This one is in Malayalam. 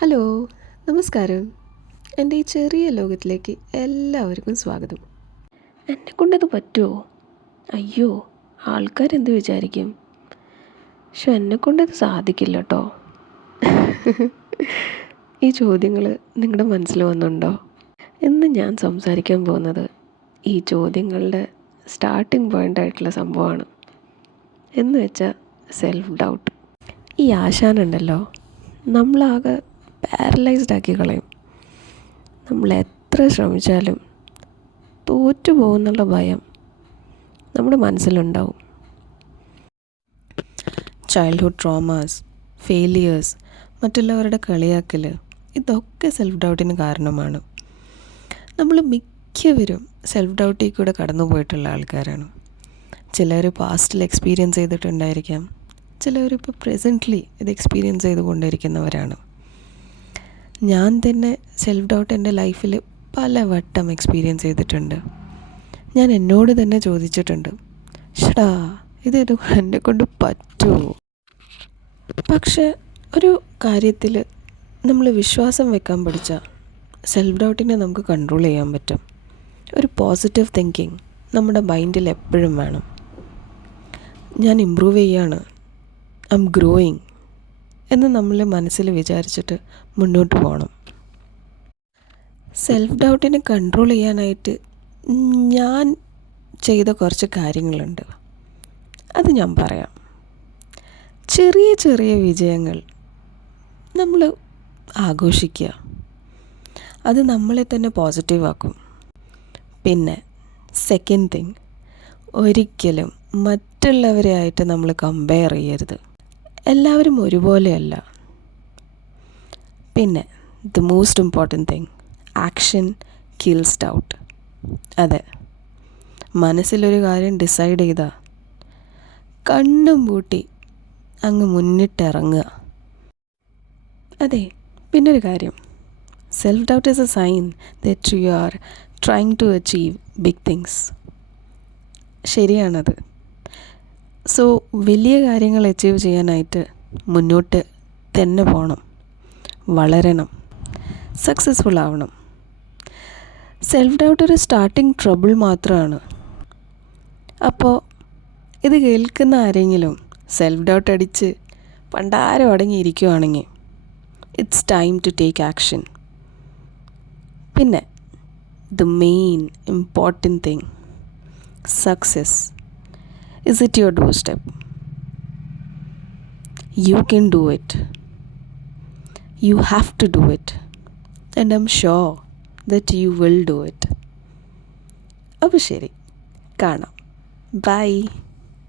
ഹലോ നമസ്കാരം. എന്റെ ഈ ചെറിയ ലോകത്തിലേക്ക് എല്ലാവർക്കും സ്വാഗതം. എന്നെ കൊണ്ടത് പറ്റുമോ അയ്യോ ആൾക്കാരെന്ത് വിചാരിക്കും? പക്ഷെ എന്നെ കൊണ്ടത് സാധിക്കില്ല കേട്ടോ ഈ ചോദ്യങ്ങൾ നിങ്ങളുടെ മനസ്സിൽ വന്നുണ്ടോ ഇന്ന് ഞാൻ സംസാരിക്കാൻ പോകുന്നത് ഈ ചോദ്യങ്ങളുടെ സ്റ്റാർട്ടിംഗ് പോയിന്റ് ആയിട്ടുള്ള സംഭവമാണ്. എന്ന് വെച്ചാൽ സെൽഫ് ഡൗട്ട് ഈ ആശാനുണ്ടല്ലോ നമ്മളാകെ പാരലൈസ്ഡ് ആക്കി കളയും. നമ്മൾ എത്ര ശ്രമിച്ചാലും തോറ്റു പോകുന്നുള്ള ഭയം നമ്മുടെ മനസ്സിലുണ്ടാവും. ചൈൽഡ്ഹുഡ് ട്രോമാസ് ഫെയിലിയേഴ്സ് മറ്റുള്ളവരുടെ കളിയാക്കൽ ഇതൊക്കെ സെൽഫ് ഡൗട്ടിന് കാരണമാണ്. നമ്മൾ മിക്കവരും സെൽഫ് ഡൗട്ടിൽ കൂടെ കടന്നു പോയിട്ടുള്ള ആൾക്കാരാണ്. ചിലർ പാസ്റ്റിൽ എക്സ്പീരിയൻസ് ചെയ്തിട്ടുണ്ടായിരിക്കാം. ചിലവരിപ്പോൾ പ്രസന്റ്ലി ഇത് എക്സ്പീരിയൻസ് ചെയ്തുകൊണ്ടിരിക്കുന്നവരാണ്. ഞാൻ തന്നെ സെൽഫ് ഡൗട്ട് എന്റെ ലൈഫിൽ പല വട്ടം എക്സ്പീരിയൻസ് ചെയ്തിട്ടുണ്ട്. ഞാൻ എന്നോട് തന്നെ ചോദിച്ചിട്ടുണ്ട് ഷടാ ഇത് എന്നെ കൊണ്ട് പറ്റുമോ പക്ഷെ ഒരു കാര്യത്തിൽ നമ്മൾ വിശ്വാസം വെക്കാൻ പഠിച്ചാൽ സെൽഫ് ഡൗട്ടിനെ നമുക്ക് കൺട്രോൾ ചെയ്യാൻ പറ്റും. ഒരു പോസിറ്റീവ് തിങ്കിങ് നമ്മുടെ മൈൻഡിൽ എപ്പോഴും വേണം. ഞാൻ ഇമ്പ്രൂവ് ചെയ്യാണ്. ഐ എം ഗ്രോയിങ് എന്ന് നമ്മൾ മനസ്സിൽ വിചാരിച്ചിട്ട് മുന്നോട്ട് പോകണം സെൽഫ് ഡൗട്ടിനെ കൺട്രോൾ ചെയ്യാനായിട്ട് ഞാൻ ചെയ്ത കുറച്ച് കാര്യങ്ങളുണ്ട്. അത് ഞാൻ പറയാം. ചെറിയ ചെറിയ വിജയങ്ങൾ നമ്മൾ ആഘോഷിക്കുക. അത് നമ്മളെ തന്നെ പോസിറ്റീവാക്കും പിന്നെ സെക്കൻഡ് തിങ് ഒരിക്കലും മറ്റുള്ളവരെ ആയിട്ട് നമ്മൾ കമ്പയർ ചെയ്യരുത്. എല്ലാവരും ഒരുപോലെയല്ല. പിന്നെ the most important thing action kills doubt അതെ. മനസ്സിലൊരു കാര്യം ഡിസൈഡ് ചെയ്താൽ കണ്ണും പൂട്ടി അങ്ങ് മുന്നിട്ടിറങ്ങുക. അതെ പിന്നെ ഒരു കാര്യം. Self doubt is a sign that you are trying to achieve big things ശരിയാണത്. So വലിയ കാര്യങ്ങൾ അച്ചീവ് ചെയ്യാനായിട്ട് മുന്നോട്ട് തന്നെ പോകണം വളരണം. സക്സസ്ഫുൾ ആവണം. സെൽഫ് ഡൗട്ട് ഒരു സ്റ്റാർട്ടിങ് ട്രബിൾ മാത്രമാണ് അപ്പോൾ ഇത് കേൾക്കുന്ന ആരെങ്കിലും സെൽഫ് ഡൗട്ട് അടിച്ച് പണ്ടാരം അടങ്ങിയിരിക്കുവാണെങ്കിൽ it's time to take action പിന്നെ the main important thing success is it your doorstep you can do it you have to do it and I'm sure that you will do it അപ്പോൾ ശരി കാണാം ബൈ